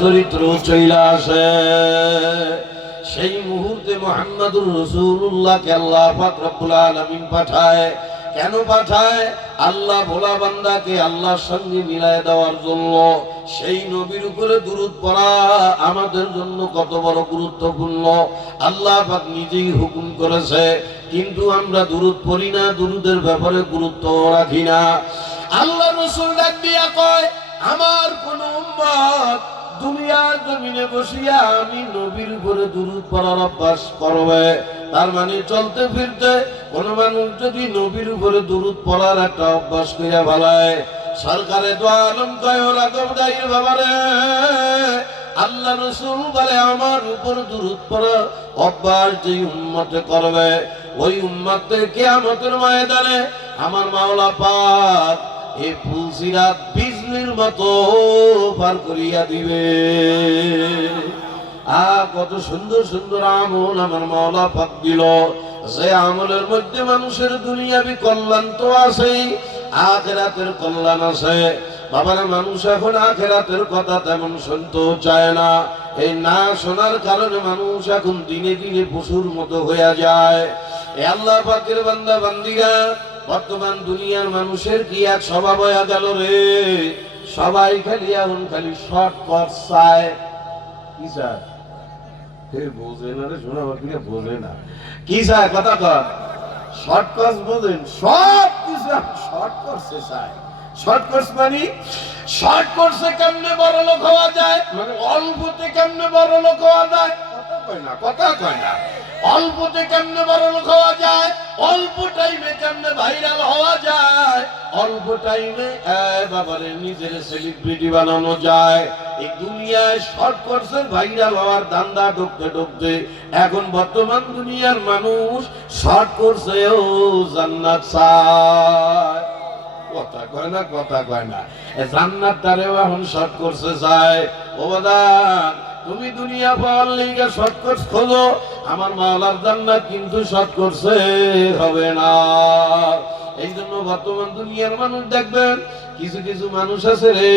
চরিত্র চলে আসে। সেই মুহূর্তে মুহাম্মদুর রাসূলুল্লাহকে আল্লাহ পাক রব্বুল আলামিন পাঠায়। কেন পাঠায়? আল্লাহ ভোলা বান্দাকে আল্লাহর সঙ্গে মিলায় দেওয়ার জন্য। সেই নবীর উপরে দুরূদ পড়া আমাদের জন্য কত বড় গুরুত্বপূর্ণ আল্লাহ পাক নিজেই হুকুম করেছে, কিন্তু আমরা দুরূদ পড়ি না, দুরূদের ব্যাপারে গুরুত্ব রাখি না। আল্লাহ রাসূল ডাক দিয়া কয়, আমার কোন উম্মত দুনিয়ার জমিনে বসিয়া আমি নবীর উপরে দুরূদ পড়ার অভ্যাস করবে। তার মানে চলতে ফিরতে কোন মানুষ যদি নবীর উপরে দুরূদ পড়ার একটা অভ্যাস কইরা ফেলায়, সরকারে দো আলম কয় ওরা গবদাইর বাবারে, আল্লাহ রাসূল বলে আমার উপর দুরূদ পড়ার অভ্যাস যে উম্মতে করবে, ওই উম্মতকে কিয়ামতের ময়দানে আমার মাওলা পাক এই ফুলসিরাত বিজলির মতো পার করিয়া দিবে। কত সুন্দর সুন্দর আমল আমার মাওলা পাক দিল, যে আমলের মধ্যে মানুষের দুনিয়াবি কল্যাণ তো আছেই, আখিরাতের কল্যাণ আছে। বাবারা, মানুষ এখন আখিরাতের কথা তেমন শুনতেও চায় না। এই না শোনার কারণে মানুষ এখন দিনে দিনে পশুর মতো হয়ে যায়। এ আল্লাহ পাকের বান্দা বান্দিরা, বর্তমান দুনিয়ার মানুষের কি এক স্বভাব হয়ে গেল রে, সবাই খালি এখন খালি শর্টকাট চায়। কি চায়? বোঝে না রে, শোনা বাকিরা বোঝে না কি চায়, কথা কর। শর্টকাট বোঝেন, সব কিছু শর্টকাটে চায়। শর্টকাট মানে শর্টকাটে কেমনে বড় লোক হওয়া যায়, মানে অল্পতে কেমনে বড় লোক হওয়া যায়, কথা কয় না, কথা কয় না। অল্পতে কেমনে বড় লোক হওয়া যায়, অল্প টাইমে কেমনে ভাইরাল হওয়া যায়, অল্প টাইমে বাবারে নিজের সেলিব্রিটি বানানো যায়। এই দুনিয়ায় শর্টকাটে ভাইরাল হওয়ার ধান্দা ঢুকতে ঢুকতে এখন বর্তমান দুনিয়ার মানুষ শর্টকাটেও জান্নাত চায়। কথা কয় না, কথা কয় না। জান্নাতটারেও এখন শর্টকাটে চায়। ও বাবা, তুমি দুনিয়া পাওয়ার লিগে শর্টকাট খোঁজো, আমার মাওলার জান্নাত কিন্তু শর্টকাটে হবে না। এই জন্য বর্তমান দুনিয়ার মানুষ দেখবেন কিছু কিছু মানুষ আছে রে,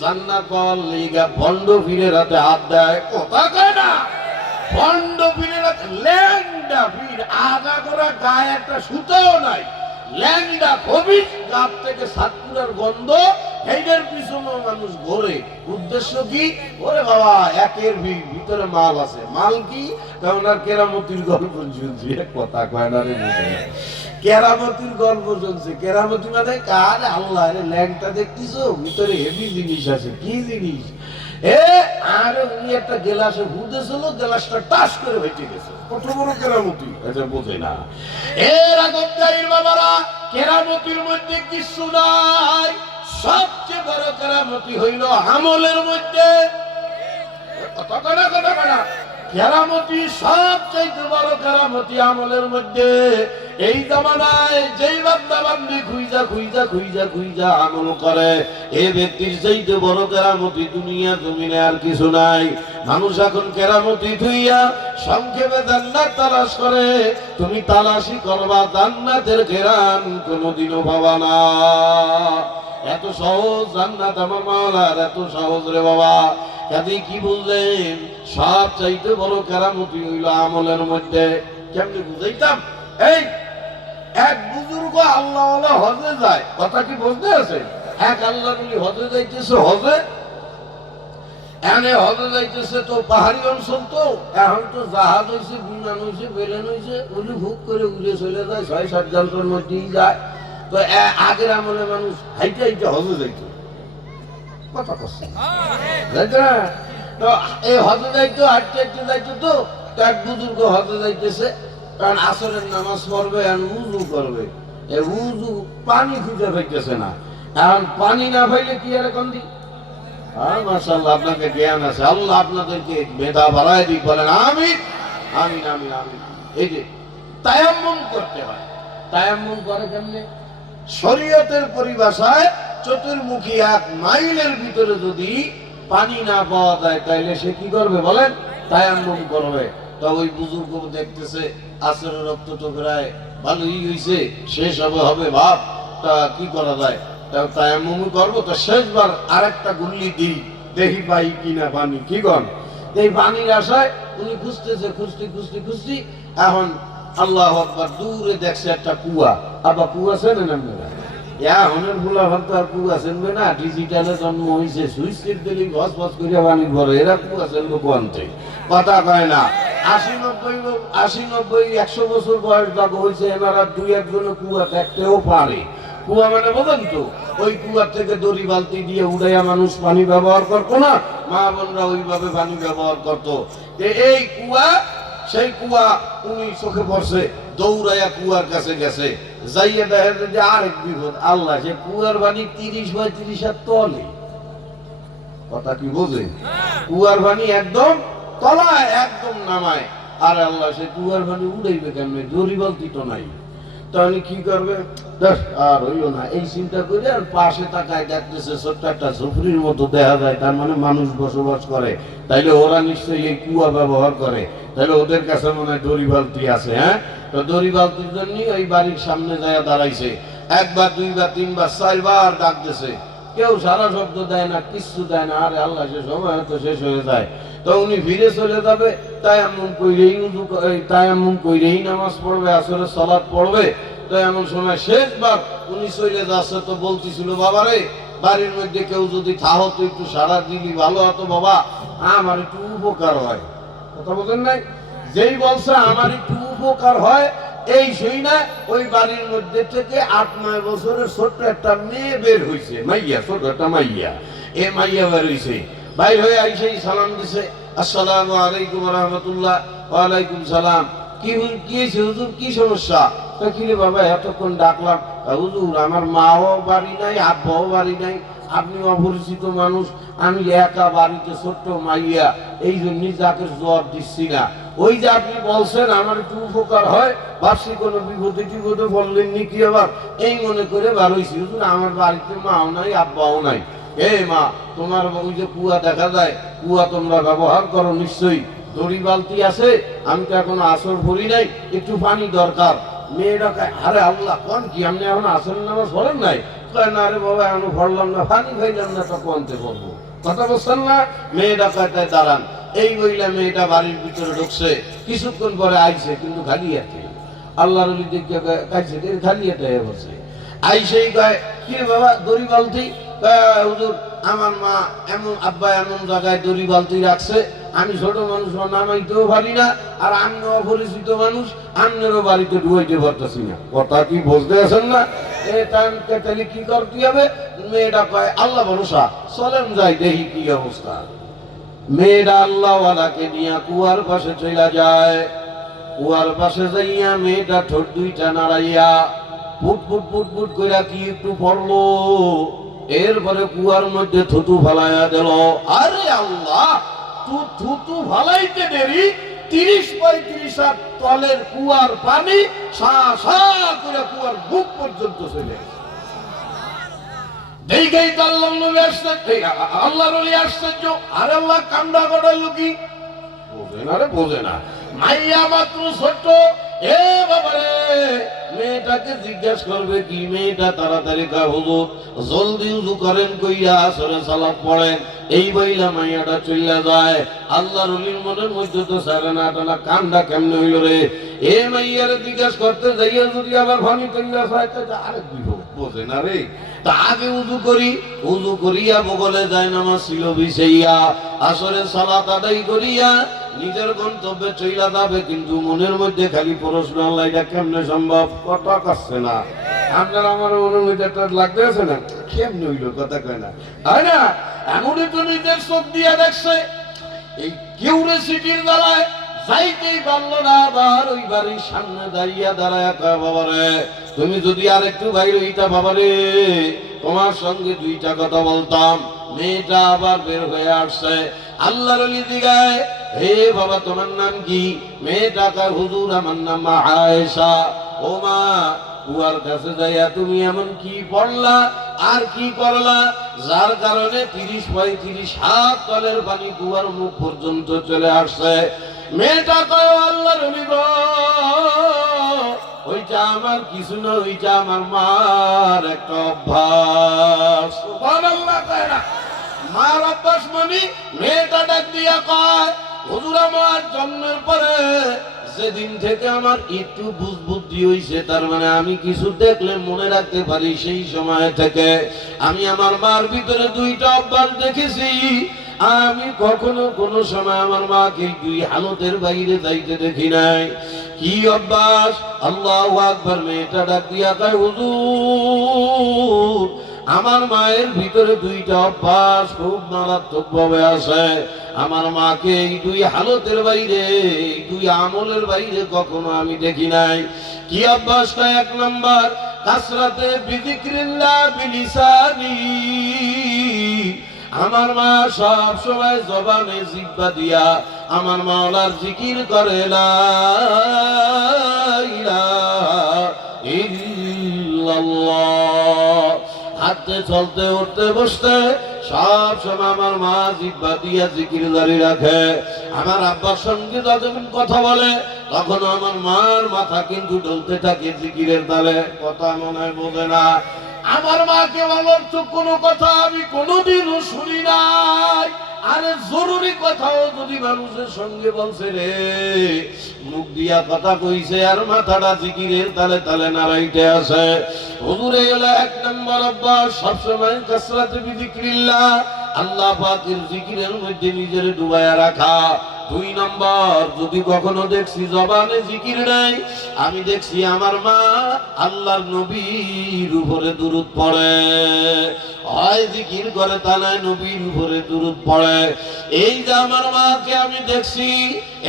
জান্নাত পাওয়ার লিগে ভণ্ড পীরের হাতে হাত দেয়। কথা কয় না, ভণ্ড পীরের হাতে ল্যাংডা পীর, আগা করা গায়ে একটা সুতাও নাই, ল্যাংডা কবির গাছ থেকে সাতপুরার গন্ধ, এইটার পিছনে মানুষ ঘোরে। উদ্দেশ্য কি? ওরে বাবা, একের ভিতরে মাল আছে। মাল কি? কারণ আর কেরামতির গল্প শুনছি। কথা কয় না রে, কেরামতির গল্প শুনছে। কেরামতি মানে কার? আল্লাহ। ল্যাংটা দেখতেছো, ভিতরে হেভি জিনিস আছে। কি জিনিস? আরে উনি একটা গেলাসে হুদেছিল, গেলাসটা টাস করে ভেঙে গেছে। কত বড় কেরামতি, এটা বোঝে না। এর আগের বাবারা, কেরামতির মধ্যে কিছু নাই। সবচেয়ে বড় কেরামতি হইল আমলের মধ্যে। কথা কনা, কথা কনা। কেরামতি সবচেয়ে বড় কেরামতি আমলের মধ্যে। এই জামানায় যেই বান্দা বান্দি খুইজা খুইজা খুইজা খুইজা আমল করে, এই ব্যক্তির চাইতে বড় কেরামতি দুনিয়া জমিনে আর কিছু নাই। মানুষ এখন কেরামতি ধুইয়া সংক্ষেপে জান্নাত তালাশ করে। তুমি তালাশি করবা, জান্নাতের কেরাম কোনোদিনও পাবা না। এত সহজ জান্নাত আমার মাওলার, এত সহজ রে বাবা। কাজে কি বললেন? সব চাইতে বড় কেরামতি হইল আমলের মধ্যে। কেমনে বুঝাইতাম? এই এক বুজুর্গ আল্লাহ হজে যায়। কথা কি বুঝতে আছে? এক আল্লাহ বলি হজে যাইতেছে, হজে এনে হজে যাইতেছে তো পাহাড়ি অঞ্চল, তো এখন তো জাহাজ হয়েছে, বিমান হয়েছে, বেলেন হয়েছে, উলি ভুক করে উড়ে চলে যায়, ৬-৭ ঘন্টার মধ্যেই যায়। তো আগের আমলে মানুষ হাইটে হাইটে হজে যাইত। কথা করছে তো এই হজে যাইতো, হাঁটতে হাঁটতে যাইতো। তো এক বুজুর্গ হজে যাইতেছে, কারণ আসরের নামাজ পড়বে আর উজু করবে। এই উজু পানি খুঁজে পাইতেছে না। কারণ পানি না পাইলে কি আর এখন দিই। মাশাআল্লাহ, আপনাকে জ্ঞান আছে। আল্লাহ আপনাদেরকে মেধা বাড়ায় দিক, বলেন আমিন, আমিন, আমিন, আমিন। এই যে তায়াম্মুম করতে হয়, তায়াম্মুম করে কেমনে? শরীয়তের পরিভাষায় চতুর্মুখী ১ মাইলের ভিতরে যদি পানি না পাওয়া যায়, তাইলে সে কি করবে বলেন? তায়াম্মুম করবে। তো ওই বুজুর্গ দেখতেছে আসরের রক্ত তো প্রায় ভালোই হয়েছে, শেষ হবে ভাব, তা কি করা যায়? তায়াম্মুম করবো, তো শেষবার আরেকটা গুল্লি দিই, দেখি পাই কিনা পানি, কি কন? এই পানির আশায় উনি খুঁজতেছে, খুঁজতে এখন আল্লাহু আকবার, দূরে দেখছে একটা কুয়া। আবার কুয়া চেনেন আপনারা? এখনের ফুলা ভাত আর কুয়া চেনবে না, ডিজিটালে জন্ম হয়েছে, সুইচ টিপ দিলেই ভস ভস করে পানি ভরে, এরা কুয়া চেনবে কোয়ান্তে, কথা কয় না। 80-90-100 বছর বয়স যাকে হয়েছে, এনারা দুই একজনে কুয়া দেখতেও পারে। কুয়া মানে বলেন তো, ওই কুয়ার থেকে দড়ি বালতি দিয়ে উড়াইয়া মানুষ পানি ব্যবহার করতো না, মা বোনরা ওইভাবে পানি ব্যবহার করতো। এই কুয়া, সেই কুয়া উনি চোখে পড়ছে, দৌড়াইয়া কুয়ার কাছে গেছে, যাইয়া দেখে যে আরেক বিপদ। আল্লাহ, সে কুয়ার পানি 30-35 হাত তলে, কথা কি বোঝে? কুয়ার পানি একদম তলায়, একদম নামায়। আর আল্লাহ, সে কুয়ার পানি উড়াইবে কেমনে? দড়ি বালতি তো নাই, তাহলে কি করবে? আর হইল না, এই চিন্তা করে আর পাশে তাকায় দেখতেছে ছোট্ট একটা ঝুপড়ির মতো দেখা যায়, তার মানে মানুষ বসবাস করে। তাইলে ওরা নিশ্চয়ই এই কুয়া ব্যবহার করে, তাইলে ওদের কাছে মনে হয় দড়ি বালতি আছে। হ্যাঁ, তো দড়ি বালতির জন্য ওই বাড়ির সামনে যায় দাঁড়াইছে। একবার, দুইবার, তিনবার, 4বার ডাক দিছে, কেউ সারা শব্দ দেয় না, কিচ্ছু দেয় না। আরে আল্লাহ, সে সময় হয়তো শেষ হয়ে যায়। তো উনি ফিরে চলে যাবে, তায়াম্মুম কইরেই নামাজ পড়বে, আসরে সালাত পড়বে। তো এমন সময় শেষবার উনি চলে যাচ্ছে, তো বলতেছিল, বাবারে বাড়ির মধ্যে কেউ যদি থাহো তো একটু সারা দিলি ভালো হতো বাবা, আমার একটু উপকার হয়। কথা বলেন নাই? যেই বলছে আমার একটু উপকার হয়, এই সেই না ওই বাড়ির মধ্যে থেকে 8-9 বছরের ছোট্ট একটা মেয়ে বের হয়েছে, মাইয়া, ছোট একটা মাইয়া। এ মাইয়া বের হয়েছে, বাইর হয়ে আইসেই সালাম দিছে, আসসালামু আলাইকুম রাহমাতুল্লাহ। ওয়ালাইকুম সালাম। কি হয়েছে হুজুর, কি সমস্যা? কি রে বাবা, এতক্ষণ ডাকলাম। হুজুর, আমার মাও বাড়ি নাই, আব্বাও বাড়ি নাই, আপনি অপরিচিত মানুষ, আমি একা বাড়িতে, ছোট্ট মাইয়া, এই জন্যই যাকে জবাব দিচ্ছি না। ওই যে আপনি বলছেন আমার একটু উপকার হয়, ভাবছি কোনো বিপদে বললেন নি কি আবার, এই মনে করে বার হয়েছি। হুজুর, আমার বাড়িতে মাও নাই, আব্বাও নাই। এই মা, তোমার ওই যে কুয়া দেখা যায়, কুয়া তোমরা ব্যবহার করো নিশ্চয়ই, দড়ি বালতি আছে, আমি তো এখন আসর পড়ি নাই, একটু পানি দরকার। মেয়েটা কয়, আরে আল্লাহ, কোন কি আপনি এখন আসর নামাজ পড়েন নাই? কয়, না রে বাবা, এখনো পড়লাম না, পানি খাইলাম না, তো কোনতে পড়বো, কথা বলছেন না? মেয়েটা কয়, তাই দাঁড়ান। এই বইলা মেয়েটা বাড়ির ভিতরে ঢুকছে, কিছুক্ষণ পরে আইছে, কিন্তু খালি হাতে। আল্লাহর ওলি দেখে কাইছে, খালি হাতে বসে। আইসেই কয়, কি বাবা, দড়ি বালতি? হুজুর, আমার মা এমন, আব্বা এমন জায়গায় দড়ি বালতি রাখছে, আমি ছোট মানুষ, নামাইতেও পারি না, আর আমি অপরিচিত মানুষ, আপনারও বাড়িতে ঢুকাইতে পারতেছি না। কথা কি বুঝতে আছেন না? তাহলে কি করতে হবে? মেয়েটা কয়, আল্লাহ ভরসা, চলেন যাই, দেখি কি অবস্থা। মেয়েটা আল্লাহওয়ালাকে নিয়ে কুয়ার পাশে চলে যায়। কুয়ার পাশে যাইয়া মেয়েটা ঠোঁট দুইটা নাড়াইয়া ফুট ফুট ফুট ফুট কইরা কি একটু পড়লো, এরপরে কুয়ার মধ্যে থুতু ফালাইয়া দিল। আরে আল্লাহ, থুতু ফালাইতে দেরি, 30-35 হাত তলের কুয়ার পানি সা সা করে কুয়ার বুক পর্যন্ত চলে গেছে। দেখেই তো আল্লাহর নবী আসছে, আল্লাহর ওলি আশ্চর্য। আরে আল্লাহ, কান্ডা করাইলো কি? বোঝে না রে, বোঝে না। মাইয়া মাত্র ছোট, এ বাবারে, মেয়েটাকে জিজ্ঞেস করবে কি? মেয়েটা তাড়াতাড়ি কয়, হুজুর জলদি উযু করেন কইয়া আসরে সালাত পড়েন। এই বইলা মাইয়াটা চইলা যায়। আল্লাহর ওলির মনের মধ্যে তো সারে না, টানা কান্ডা কেমনে হইল রে? এ মাইয়ারে জিজ্ঞেস করতে যাইয়া যদি আবার ভানি কইলা যায়, তাহলে আরেক বিপদ। বোঝে না রে। তা আগে উযু করি, উযু করিয়া বগলে যায় নামাজ ছিল বিছাইয়া, আসরে সালাত আদায় করিয়া নিজের গন্তব্যে চইলা যাবে, কিন্তু মনের মধ্যে খালি প্রশ্ন, আল্লাহ এটা কেমনে সম্ভব? কথা কাছে না আপনার আমার মনের মধ্যে একটা লাগতে আছে না, কেমনে হইলো? কথা কয় না, হয় না? এমনই তো নিজের চোখ দিয়া দেখছে, এই কিউরিসিটির দ্বারায় যাইতেই পারলো না। আবার ওই বাড়ির সামনে দাঁড়ায় কয়, বাবারে তুমি যদি আর একটু বাইরে হইতা, বাবারে তোমার সঙ্গে দুইটা কথা বলতাম। মেয়েটা আবার বের হয়ে আসছে। আল্লাহর ওলি জিগায়, হে বাবা, তোমার নাম কি? মেয়েটা কয়, হুজুর আমার নাম আয়েশা। ও মা, কুয়ার কাছে যাইয়া তুমি এমন কি পড়লা আর কি করলা, যার কারণে 30-35 হাত তলের পানি কুয়ার মুখ পর্যন্ত চলে আসছে? মেয়েটা কয়, আল্লাহর ওলি গো, ওইটা আমার কিছু না, ওইটা আমার মার একটা অভ্যাস। সুবহানাল্লাহ কয় না? মার অভ্যাস মানে মেয়েটা ডাক দিয়া কয়, হুজুর আমার জন্মের পরে যেদিন থেকে আমার একটু বুদ্ধি হইছে, তার মানে আমি কিছু দেখলে মনে রাখতে পারি, সেই সময় থেকে আমি আমার মার ভিতরে দুইটা অভ্যাস দেখেছি। আমি কখনো কোনো সময় আমার মাকে দুই হালতের বাইরে যাইতে দেখি নাই। কি অভ্যাস? আল্লাহু আকবার। মেয়েটা ডাক দিয়া কয়, হুজুর আমার মায়ের ভিতরে দুইটা অভ্যাস খুব মারাত্মক ভাবে আছে। আমার মাকে এই দুই হালতের বাইরে, এই দুই আমলের বাইরে কখনো আমি দেখি নাই। কি অভ্যাসটা? এক নম্বর, কাসরাতে বিযিক্রিল্লাহ বিলিসানি। আমার মা সব সময় জবানে জিহ্বা দিয়া আমার মাওলার জিকির করে, লা ইলাহা ইল্লাল্লাহ। হাঁটতে চলতে উঠতে বসতে সব সময় আমার মা জিহ্বা দিয়া জিকির জারি রাখে। আমার আব্বার সঙ্গে যখন কথা বলে তখন আমার মার মাথা কিন্তু ডলতে থাকে জিকিরের তালে, কথা মনে হয় বোঝে না। আমার মাকে অনর্থক কোনো কথা আমি কোনোদিনও শুনি নাই। আরে জরুরি কথাও যদি মানুষের সঙ্গে বলছে রে, মুখ দিয়া কথা কইছে আর মাথাটা জিকিরের তালে তালে নাড়াইতে আছে। হুজুরে হলো এক নম্বর অভ্যাস, সবসময় কাসরাতে বিযিক্রিল্লাহ, আল্লাহ পাকের জিকিরের মধ্যে নিজের ডুবায়া রাখা। দুই নম্বর, যদি কখনো দেখছি জবানে জিকির নাই, আমি দেখছি আমার মা আল্লাহর নবীর উপরে দুরূদ পড়ে। হয় জিকির করে, তা নয় নবীর উপরে দুরূদ পড়ে। এই যে আমার মাকে আমি দেখছি,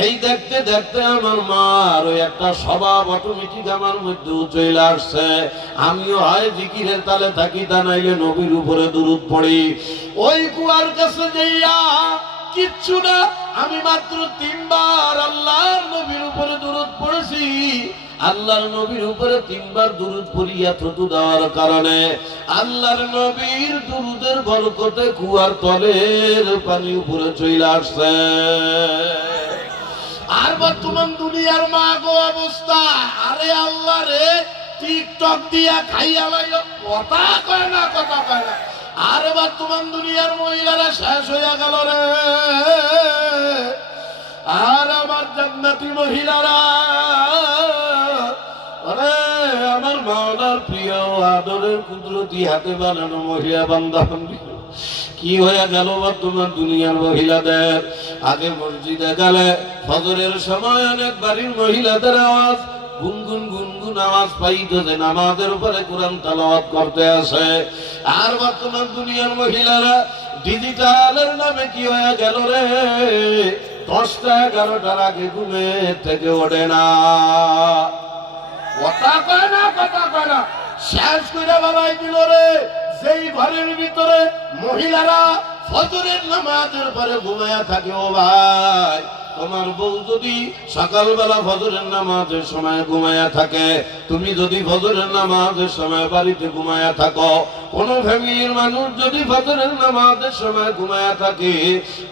এই দেখতে দেখতে আমার মার ওই একটা স্বভাব অটোমেটিক আমার মধ্যে চলে আসছে। আমিও হয় জিকিরের তালে থাকি, তা নাইলে নবীর উপরে দুরূদ পড়ি। ওই কুয়ার কাছে যাইয়া কিচ্ছু না, আমি মাত্র 3 বার আল্লাহর নবীর উপরে দুরূদ পড়েছি। আল্লাহর নবীর উপরে 3 বার দুরূদ পড়িয়া থুতু দেওয়ার কারণে আল্লাহর নবীর দুরূদের বরকতে কুয়ার তলের পানি উপরে চলে আসছে। আর বর্তমান দুনিয়ার মা গো অবস্থা, আরে আল্লাহ রে, টিকটক দিয়া খাইয়া লাইলো, কথা কয় না, কথা কয় না। আর বর্তমান দুনিয়ার মহিলারা শেষ হইয়া গেল রে। আর আমার জান্নাতি মহিলারা, আরে আমার মাওলার প্রিয় আদরের কুদরতি হাতে বানানো মহিলা বান্দা বান্দি কি হয়ে গেল বর্তমান দুনিয়ার মহিলাদের। আগে মসজিদে গেলে ফজরের সময় অনেক বাড়ির মহিলাদের আওয়াজ গুনগুন গুনগুন আওয়াজ পাইতো যে নামাজের উপরে কোরআন তেলাওয়াত করতে আসে। আর বর্তমান দুনিয়ার মহিলারা ডিজিটালের নামে কি হয়ে গেল রে, 10টা 11টার আগে ঘুমে থেকে ওঠে না, কথা কয় না, কথা কয় না। শেষ করে বাবাই দিল রে। যেই ঘরের ভিতরে মহিলারা ফজরের নামাজের পরে ঘুমায়া থাকে, ও ভাই তোমার বউ যদি সকালবেলা ফজরের নামাজের সময় ঘুমায়া থাকে, তুমি যদি ফজরের নামাজের সময় বাড়িতে ঘুমায়া থাকো, কোন ফ্যামিলির মানুষ যদি ফজরের নামাজের সময় ঘুমায়া থাকে,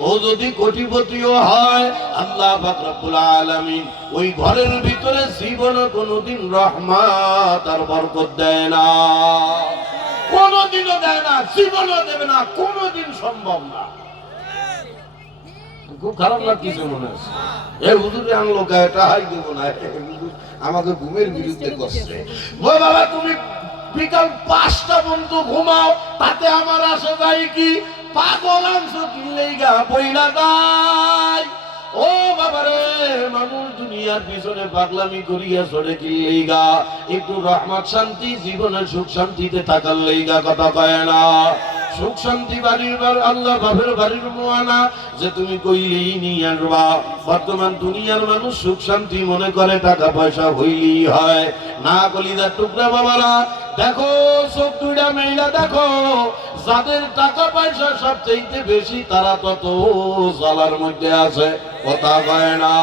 ও যদি কোটিপতিও হয়, আল্লাহ পাক রব্বুল আলামিন ওই ঘরের ভিতরে জীবনে কোনোদিন রহমত আর বরকত দেয় না, কোনোদিনও দেয় না, জীবনও দেবে না, কোনোদিন সম্ভব না। খুব খারাপ লাগছে মনে হচ্ছে, এই হুজুরে আনলো গায়েটা হাই দেবো না, আমাকে ঘুমের বিরুদ্ধে করছে। বল বাবা, তুমি বিকাল 5টা পর্যন্ত ঘুমাও, তাতে আমার আসে যায় কি? পাগল অংশ কিনলেই গা বইলা যায়। ও বাবারে, মানুষ দুনিয়ার পিছনে পাগলামি করিয়া চড়ে কিনলেই গা, একটু রহমত শান্তি জীবনে সুখ শান্তিতে থাকার লেগা কথা কয় না। সুখ শান্তি বাড়ির আল্লাহ বাপের বাড়ির মোয়ানা যে তুমি কইলেই নিয়ে আসবা। বর্তমান দুনিয়ার মানুষ সুখ শান্তি মনে করে টাকা পয়সা হইলেই হয় না। কলিজার টুকরা বাবারা দেখো, চোখ দুইটা মেয়েরা দেখো, যাদের টাকা পয়সা সবচেয়ে বেশি তারা তত জ্বালার মধ্যে আছে, কথা কয় না।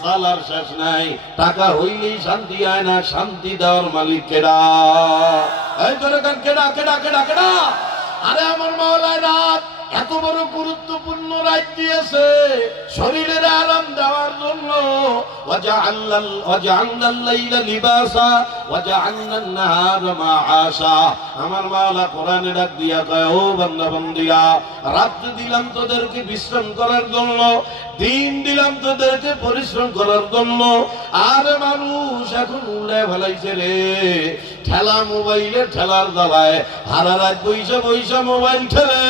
জ্বালার শেষ নাই, টাকা হইলেই শান্তি হয় না। শান্তি দেওয়ার মালিক কেডা? এই তোর কেডা কেডা কেডা কেডা? আরে আমার মাওলায় রাত এত বড় গুরুত্বপূর্ণ রাত দিয়েছে শরীরের আরাম দেওয়ার জন্য। ওয়াজআলনাল লাইলা লিবাসা ওয়াজআলনান নাহারা মাআশা। আমার মাওলা কোরআনে ডাক দিয়া কয়, ও বান্দা বান্দীরা, রাত দিলাম তোদেরকে বিশ্রাম করার জন্য, দিন দিলাম তোদেরকে পরিশ্রম করার জন্য। আর মানুষ এখন উল্লে ফেলাইছে রে ঠেলা, মোবাইলের ঠেলার দালায় সারা রাত বইসা বইসা মোবাইল ঠেলে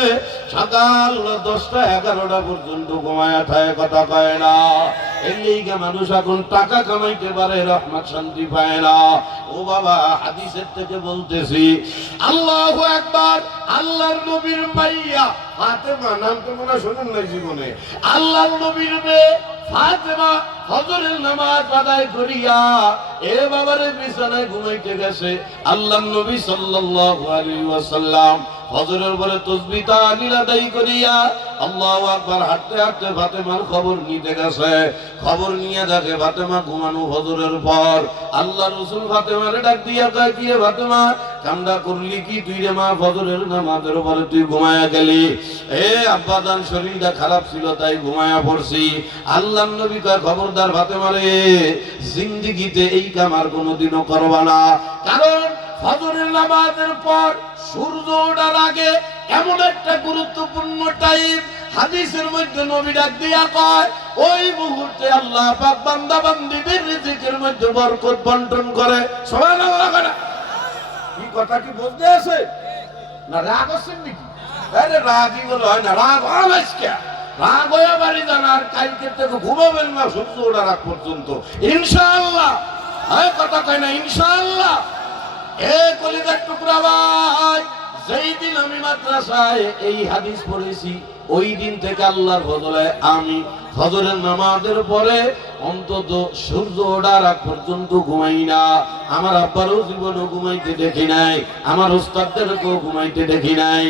সকাল 10টা 11টা পর্যন্ত ঘুমায়া থাকে, কথা কয় না। এই লিগে মানুষ এখন টাকা কামাইতে পারে, রহমত শান্তি পায় না। ও বাবা, হাদিসের থেকে বলতেছি, আল্লাহু আকবার। আল্লাহর নবীর মাইয়া ফাতেমা, নাম তো মনে শোনেন না জীবনে, আল্লাহর নবীর মেয়ে ফাতেমা ফজরের নামাজ আদায় করিয়া এ বাবারে বিছানায় ঘুমাইতে গেছে। আল্লাহর নবী সাল্লাল্লাহু আলাইহি ওয়াসাল্লাম ফজরের পরে তাসবিহ তাহলিল আদায় করিয়া আল্লাহু আকবার হাঁটতে হাঁটতে ফাতেমার খবর নিতে গেছে। খবর নিয়ে দেখে ফাতেমা ঘুমানো ফজরের পর। আল্লাহ রাসূল ফাতেমারে ডাক দিয়া কয়, কি রে ফাতেমা, কামডা করলি কি তুই রে মা? ফজরের নামাজের পরে তুই ঘুমায়া গেলি। এ আব্বা জান, শরীরটা খারাপ ছিল তাই ঘুমায়া পড়ছি। আল্লাহর নবী কয়, খবরদার ফাতেমা রে, জিন্দেগিতে এই কাম আর কোনোদিনও করবা না। কারণ ফজরের নামাজের পর সূর্য ওঠার আগে এমন একটা গুরুত্বপূর্ণ টাইম, হাদিসের মধ্যে নবী ডাক দিয়া কয়, ওই মুহূর্তে আল্লাহ পাক বান্দা বান্দীদের রিজিকের মধ্যে বরকত বন্টন করে। সুবহানাল্লাহ। কি কথা কি বুঝতে আছে না? রাগ আছেন নাকি? আরে রাগই বলে হয় না, রাগ হয় আজকে। রাগ হয়ে বাড়ি যান, আর কালকে থেকে ঘুমাবেন না সূর্য ওঠার আগ পর্যন্ত, ইনশাআল্লাহ। হয় কথা কয় না, ইনশাআল্লাহ। এ কলিজার টুকরা ভাই, যেই দিন আমি মাদ্রাসায় এই হাদিস পড়েছি, ওই দিন থেকে আল্লাহর ফজলে আমি ফজরের নামাজের পরে অন্তত সূর্য ওঠার আগ পর্যন্ত ঘুমাই না। আমার আব্বারও জীবনও ঘুমাইতে দেখি নাই, আমার উস্তাদদেরকেও ঘুমাইতে দেখি নাই।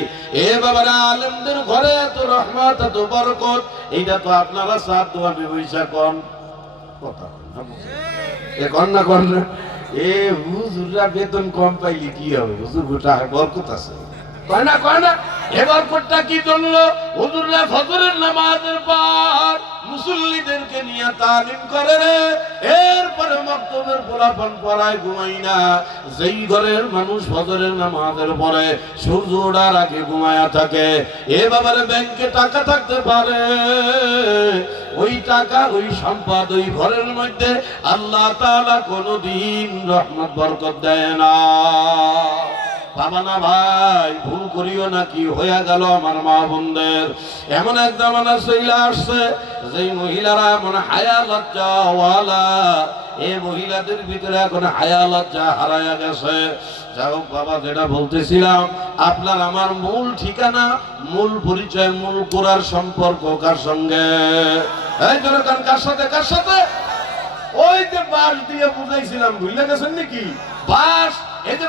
এ বাবারা, আলেমদের ঘরে এত রহমত, এত বরকত, এইটা তো আপনারা সাত দোয়াবে বৈশা কন কথা এ কন না কন না। এ হুজুররা বেতন কম পাইলে কি হবে? হুজুর গোটা বরকত আছে, কয় না কয় না। এ বরকতটা কি জন্য? হুজুররা ফজরের নামাজের পর মুসল্লিদেরকে নিয়ে তালিম করে রে, এরপরে মক্তবের পোলাপান পড়ায়, ঘুমাই না। যেই ঘরের মানুষ ফজরের নামাজের পরে সূর্য ওঠার আগে ঘুমায়া থাকে, এ বাবারে ব্যাংকে টাকা থাকতে পারে, ওই টাকা, ওই সম্পদ, ওই ঘরের মধ্যে আল্লাহ তাআলা কোনদিন রহমত বরকত দেয় না। বাবা না ভাই, ভুল করিও না, কি হয়ে গেল আমার মা বোনদের। এমন এক জামানা চলে আসছে যেই মহিলারা এমন হায়া লজ্জা ওয়ালা, এই মহিলাদের ভিতরে এখন হায়া লজ্জা হারায়া গেছে। যাই হোক বাবা, যেটা বলতেছিলাম, আপনার আমার মূল ঠিকানা, মূল পরিচয়, মূল গোড়ার সম্পর্ক কার সঙ্গে? এই ধরো কার সাথে? কার সাথে? ওই যে বাঁশ দিয়ে বুঝাইছিলাম, ভুলে গেছেন নাকি? বাঁশ, এই যে